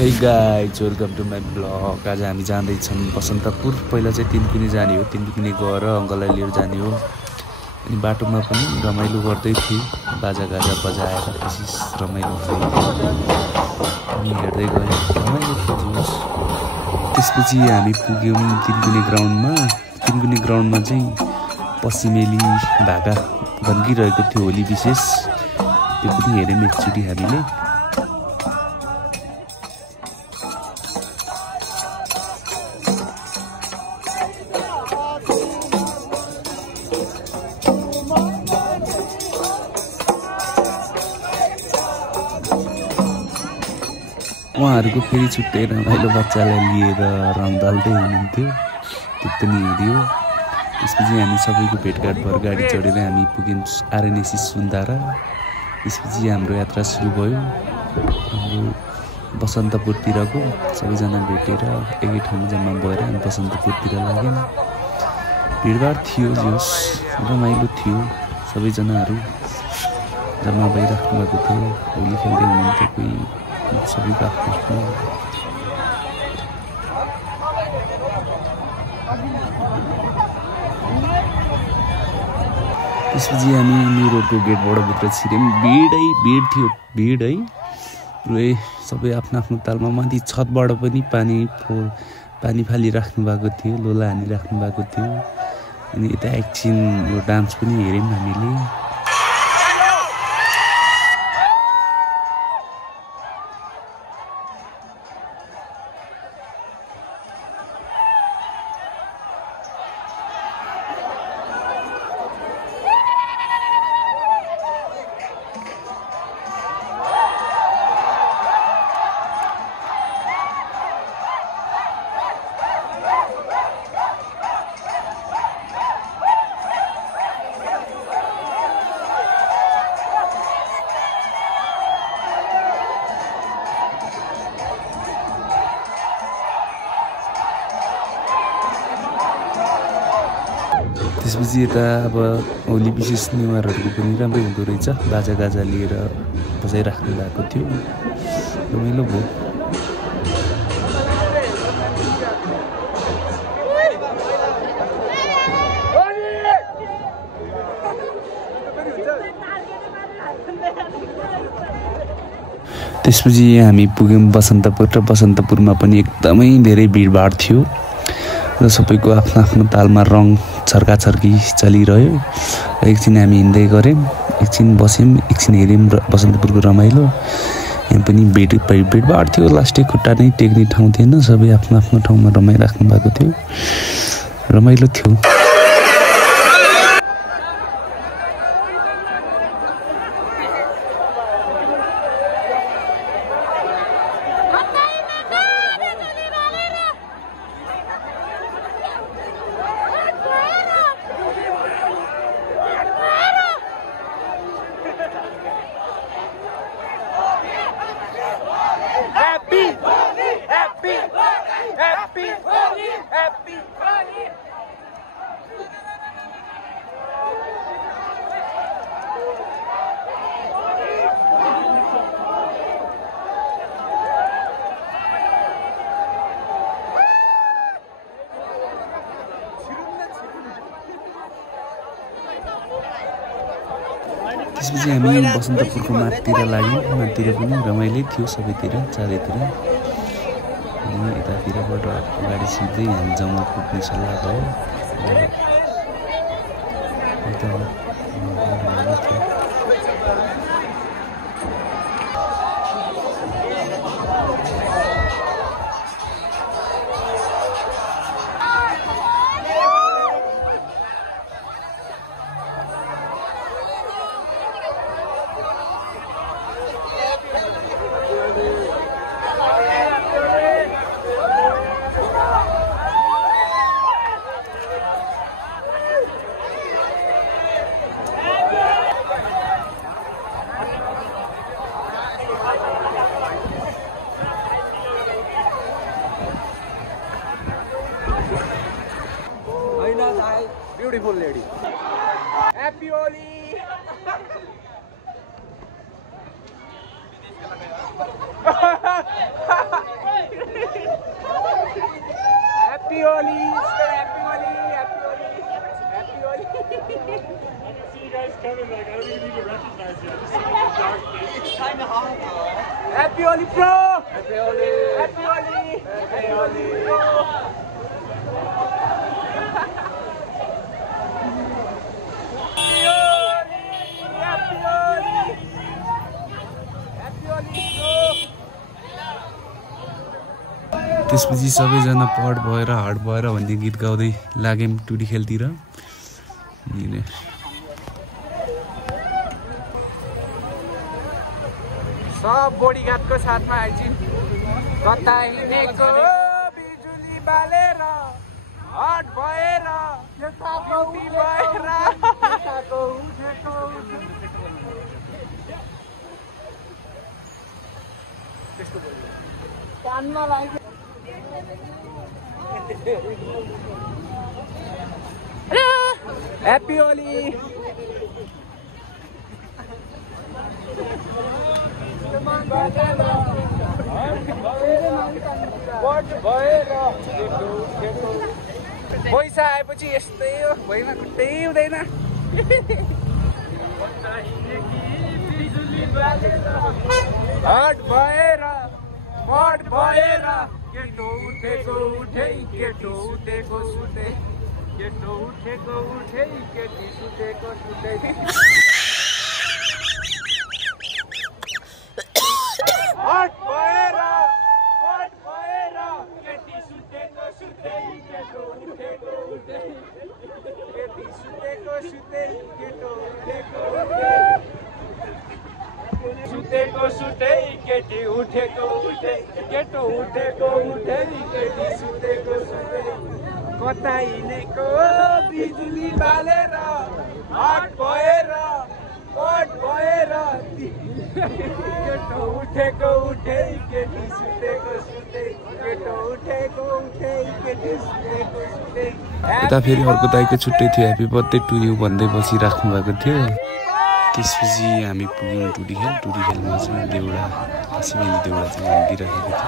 Hey guys, welcome to my vlog. आज हामी जाँदैछौँ बसन्तपुर। पहिला चाहिँ तिनकुने जाने हो, तिनकुने गएर अङ्कललाई लिएर जाने हो। अनि बाटोमा पनि रमाइलो गर्दै थिए, बाजागाजा बजाएर विशेष रमाइलो थियो। अनि हेर्दै गयो, रमाइलो थियो। त्यसपछि हामी पुग्यौँ तिनकुने ग्राउन्डमा। तिनकुने ग्राउन्डमा चाहिँ पश्चिमेली भाका भन्किरहेको थियो, होली विशेष। त्यो पनि हेर्यौँ एकचोटि हामीले। उहाँहरूको फेरि छुट्टै रमाइलो बच्चालाई लिएर रङ दल्दै हुनुहुन्थ्यो, त्यो पनि हेऱ्यो। त्यसपछि हामी सबैको भेटघाट भएर गाडी चढेर हामी पुग्यौँ आरएनएसी सुन्दारा। त्यसपछि हाम्रो यात्रा सुरु भयो, हाम्रो बसन्तपुरतिरको। सबैजना भेटेर एकै ठाउँमा जम्मा भएर हामी बसन्तपुरतिर लाग्यौँ। भिडभाड थियो, जोस रमाइलो थियो। सबैजनाहरू जम्मा भइराख्नु भएको थियो, होली खेल्दै हुनुहुन्थ्यो कोही सबैको आफ्नो आफ्नो। त्यसपछि हामी न्यु रोडको गेटबाट भित्र छिर्यौँ। भिड थियो, भिड है पुरै। सबै आफ्नो आफ्नो तालमा माथि छतबाट पनि पानी फालिराख्नु भएको थियो, लोला हानिराख्नु भएको थियो। अनि यता एकछिन यो डान्स पनि हेऱ्यौँ हामीले। त्यसपछि यता अब होली विशेष नेवारहरूको पनि राम्रै हुँदो रहेछ, बाजागाजा लिएर बजाइराख्नु भएको थियो, रमाइलो भयो। त्यसपछि हामी पुग्यौँ बसन्तपुर र बसन्तपुरमा पनि एकदमै धेरै भिडभाड थियो र सबैको आफ्नो आफ्नो तालमा रङ छर्काछर्की चलिरह्यो। एकछिन हामी हिँड्दै गऱ्यौँ, एकछिन बस्यौँ, एकछिन हेऱ्यौँ बसन्तपुरको रमाइलो। यहाँ पनि भिडभाड थियो, लास्टै खुट्टा नै टेक्ने ठाउँ थिएन, सबै आफ्नो आफ्नो ठाउँमा रमाइराख्नु भएको थियो, रमाइलो थियो। त्यसपछि हामी बसन्तपुरको माथितिर लाग्यौँ। माथितिर पनि रमाइलै थियो, सबैतिर चारैतिर। अनि यतातिरबाट अगाडि सिधै हामी जङ्गल पुग्ने सल्लाह भयो। रमाइलो थियो। Beautiful lady. Happy Holi! Happy Holi, bro! Happy Holi! Happy Holi! Happy Holi, bro! त्यसपछि सबैजना पढ भएर हाड भएर भन्ने गीत गाउँदै लाग्यौँ टुडी खेलतिर। सब बडीगार्डको साथमा आइजिन कता हिँडेको बिजुली बालेर हट भएर ब्युटी भएर कानमा लाग्यो। ह्याप्पी होली। पैसा आएपछि यस्तै हो, भएन खुट्टै हुँदैन। हट भएर मट भएर केटो उठेको उठै केटो उठेको सुते केटो उठेको उठै केटी सुतेको सुते। हट भएर मट भएर केटी सुतेको सुते केटो उठेको उठै केटी सुतेको सुते केटो उठेको उठै सुतेको सुते केटी उठेको उठै केटो उठेको उठै केटी सुतेको सुते कता हिँडेको बिजुली बालेर हट भएर पट भएर केटो उठेको उठै केटी सुतेको सुते केटो उठेको उठै केटी सुतेको सुते। यता फेरि अर्को दाइको छुट्टै थियो, ह्याप्पी बर्थडे टु यु भन्दै बसिराख्नु भएको थियो। त्यसपछि हामी पुग्यौँ टुडी खेलमा चाहिँ देउडा सिमेली देउडा चाहिँ हालिदिइराखेको थियो।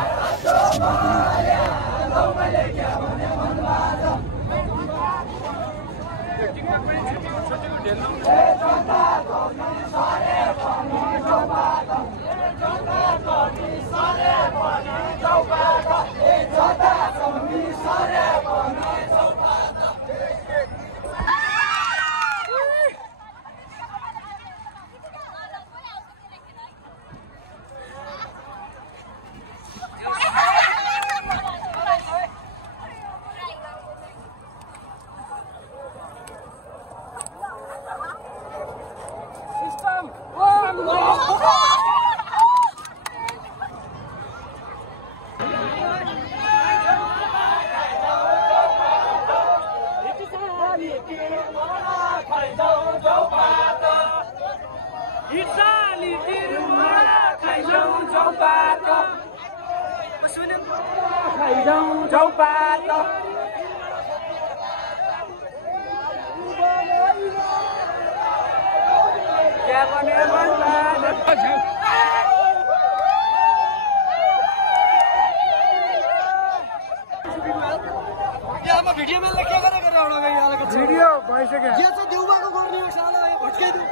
भिडियो भइसक्यो। के चाहिँ देउबाको गर्ने हो साला भट्काइदिउ।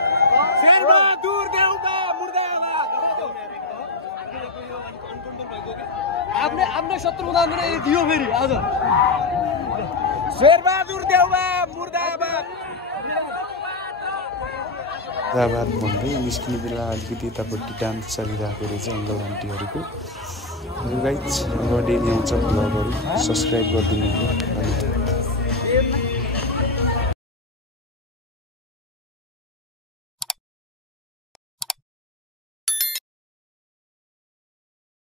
शेरबहादुर देउबा मुर्दाबाद। आफ्नै शत्रु हुँदा पनि दियो फेरि आज। शेरबहादुर देउबा मुर्दाबाद। मुर्दाबाद भन्दै निस्किने बेला अलिकति यतापट्टि डान्स चलिरहेको रहेछ अङ्कल आन्टीहरूको। गाइज अब डेली आउँछ भ्लगहरू, सब्सक्राइब गरिदिनु होला।